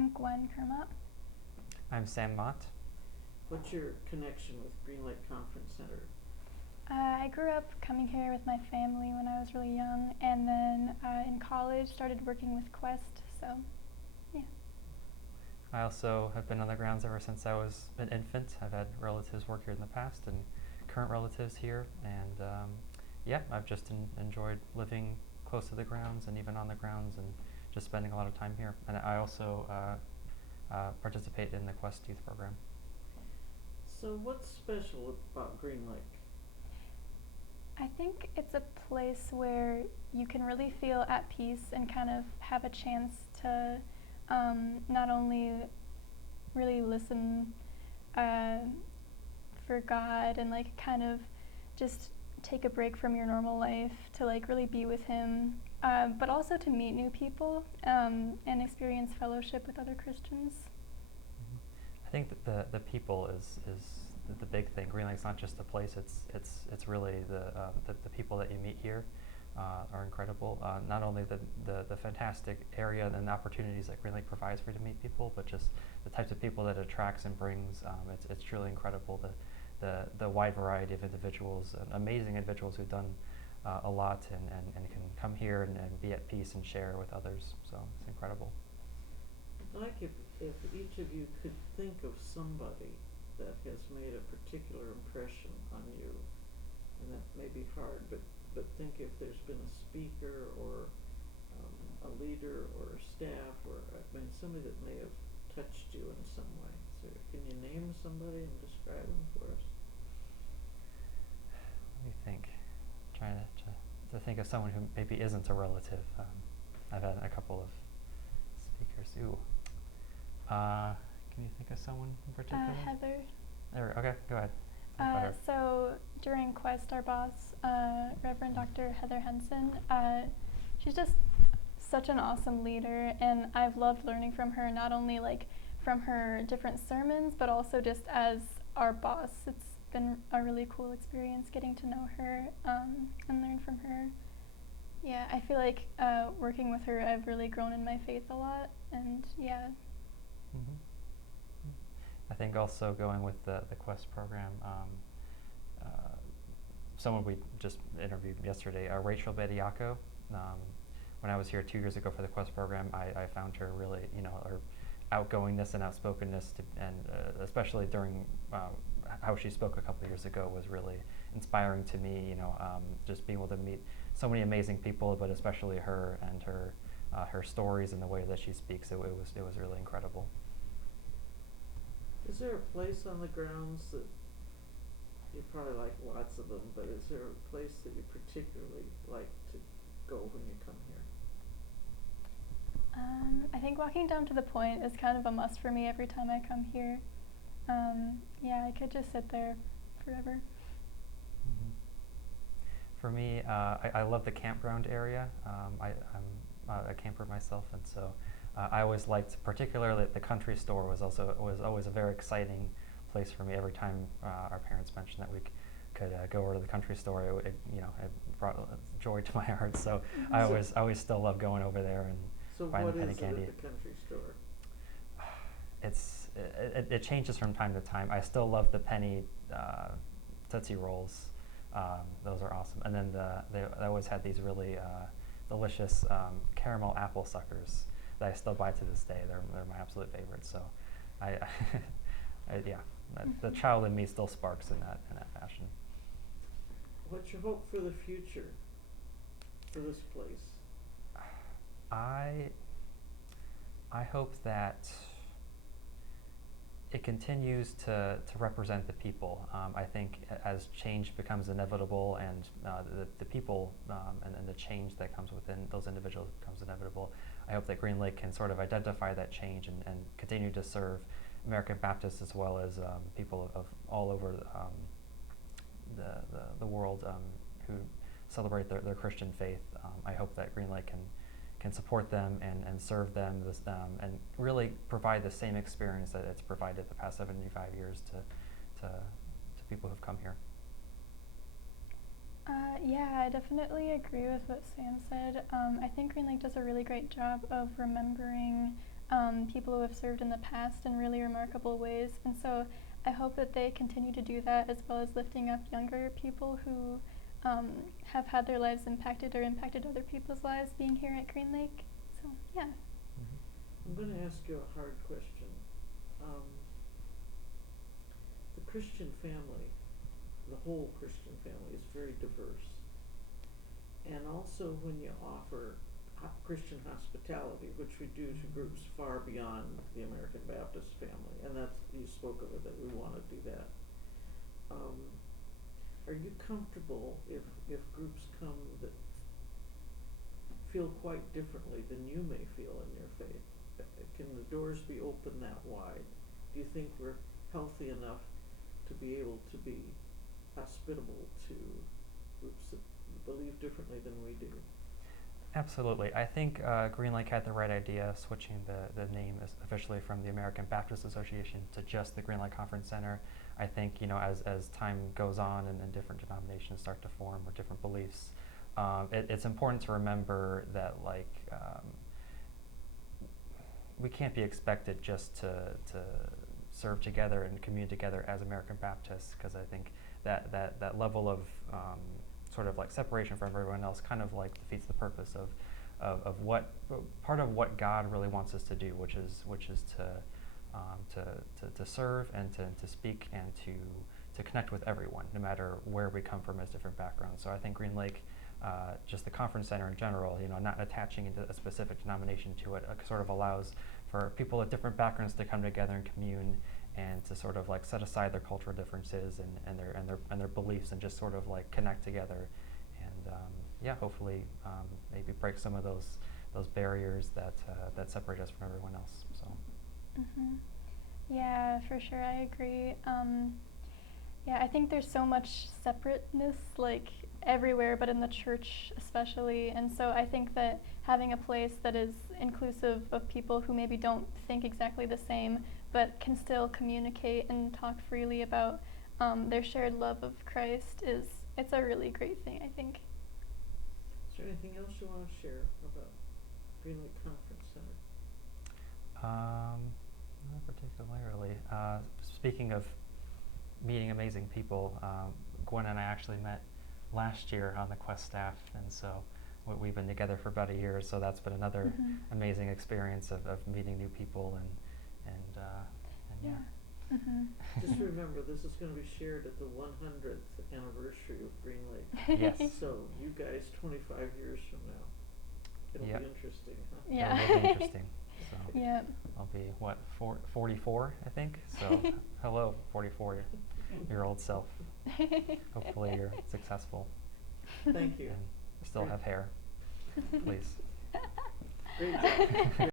I'm Gwen Kermott. I'm Sam Mott. What's your connection with Green Lake Conference Center? I grew up coming here with my family when I was really young, and then in college started working with Quest, so yeah. I also have been on the grounds ever since I was an infant. I've had relatives work here in the past and current relatives here, and yeah, I've just enjoyed living close to the grounds and even on the grounds and just spending a lot of time here. And I also participate in the Quest Youth Program. So what's special about Green Lake? I think it's a place where you can really feel at peace and kind of have a chance to not only really listen for God and like kind of just take a break from your normal life to like really be with Him, but also to meet new people and experience fellowship with other Christians. I think that the people is the big thing. Green Lake's not just a place; it's really the people that you meet here are incredible. Not only the fantastic area and the opportunities that Green Lake provides for you to meet people, but just the types of people that it attracts and brings. It's truly incredible. The wide variety of individuals, amazing individuals who've done a lot and can come here and be at peace and share with others. So it's incredible. I'd like if each of you could think of somebody that has made a particular impression on you, and that may be hard, but think if there's been a speaker or a leader or a staff or somebody that may have touched you in some way. So can you name somebody and describe them for us? Let me think. Trying to think of someone who maybe isn't a relative. I've had a couple of speakers. Ooh. Can you think of someone in particular? Heather. Okay, go ahead. So during Quest, our boss, Reverend Dr. Heather Henson, she's just such an awesome leader, and I've loved learning from her, not only like from her different sermons, but also just as our boss. It's been a really cool experience getting to know her and learn from her. Yeah, I feel like working with her, I've really grown in my faith a lot, and yeah. Mm-hmm. I think also going with the Quest program, someone we just interviewed yesterday, Rachel Bediaco. When I was here 2 years ago for the Quest program, I found her really, her outgoingness and outspokenness, and especially during how she spoke a couple of years ago was really inspiring to me. Just being able to meet so many amazing people, but especially her and her stories and the way that she speaks, it was really incredible. Is there a place on the grounds that you probably like lots of them, but is there a place that you particularly like to go when you come here? I think walking down to the point is kind of a must for me every time I come here. Yeah, I could just sit there forever. Mm-hmm. For me, I love the campground area. I'm a camper myself, and so I always liked, particularly the country store was always a very exciting place for me. Every time our parents mentioned that we could go over to the country store, it brought joy to my heart. So I always still love going over there and buying penny candy. So what is it at the country store? It changes from time to time. I still love the penny Tootsie Rolls. Those are awesome. And then they always had these really delicious caramel apple suckers that I still buy to this day. They're my absolute favorites. So the child in me still sparks in that fashion. What's your hope for the future for this place? I hope that it continues to represent the people. I think as change becomes inevitable and the people and the change that comes within those individuals becomes inevitable, I hope that Green Lake can sort of identify that change and continue to serve American Baptists as well as people of all over the world who celebrate their Christian faith. I hope that Green Lake can support them and serve them and really provide the same experience that it's provided the past 75 years to people who've come here. Yeah, I definitely agree with what Sam said. I think Green Lake does a really great job of remembering people who have served in the past in really remarkable ways. And so I hope that they continue to do that, as well as lifting up younger people who have had their lives impacted or impacted other people's lives being here at Green Lake. So, yeah. I'm going to ask you a hard question. The Christian family, the whole Christian family, is very diverse. And also when you offer Christian hospitality, which we do to groups far beyond the American Baptist family, and that's, you spoke of it, that we want to do that. Are you comfortable if groups come that feel quite differently than you may feel in your faith? Can the doors be open that wide? Do you think we're healthy enough to be able to be hospitable to groups that believe differently than we do? Absolutely. I think Green Lake had the right idea, switching the name officially from the American Baptist Association to just the Green Lake Conference Center. I think, as time goes on and different denominations start to form or different beliefs, it's important to remember that we can't be expected just to serve together and commune together as American Baptists, because I think that level of sort of like separation from everyone else kind of like defeats the purpose of what part of what God really wants us to do, which is to serve and to speak and to connect with everyone, no matter where we come from as different backgrounds. So I think Green Lake, just the conference center in general, not attaching into a specific denomination to it, sort of allows for people with different backgrounds to come together and commune, and to sort of like set aside their cultural differences and their beliefs, and just sort of like connect together, and hopefully maybe break some of those barriers that separate us from everyone else. So. Mm-hmm. Yeah, for sure, I agree. Yeah, I think there's so much separateness, like everywhere, but in the church especially. And so I think that having a place that is inclusive of people who maybe don't think exactly the same, but can still communicate and talk freely about their shared love of Christ, it's a really great thing, I think. Is there anything else you want to share about Green Lake Conference Center? Not particularly. Speaking of meeting amazing people, Gwen and I actually met last year on the Quest staff, and so we've been together for about a year, so that's been another amazing experience of meeting new people and yeah. Mm-hmm. Just remember, this is going to be shared at the 100th anniversary of Green Lake. Yes. So you guys 25 years from now. It'll be interesting, huh? Yeah. It'll be interesting. So Yeah. I'll be 44, I think. So hello, 44-year-old self. Hopefully you're successful. Thank you. And still have hair, please. Great job.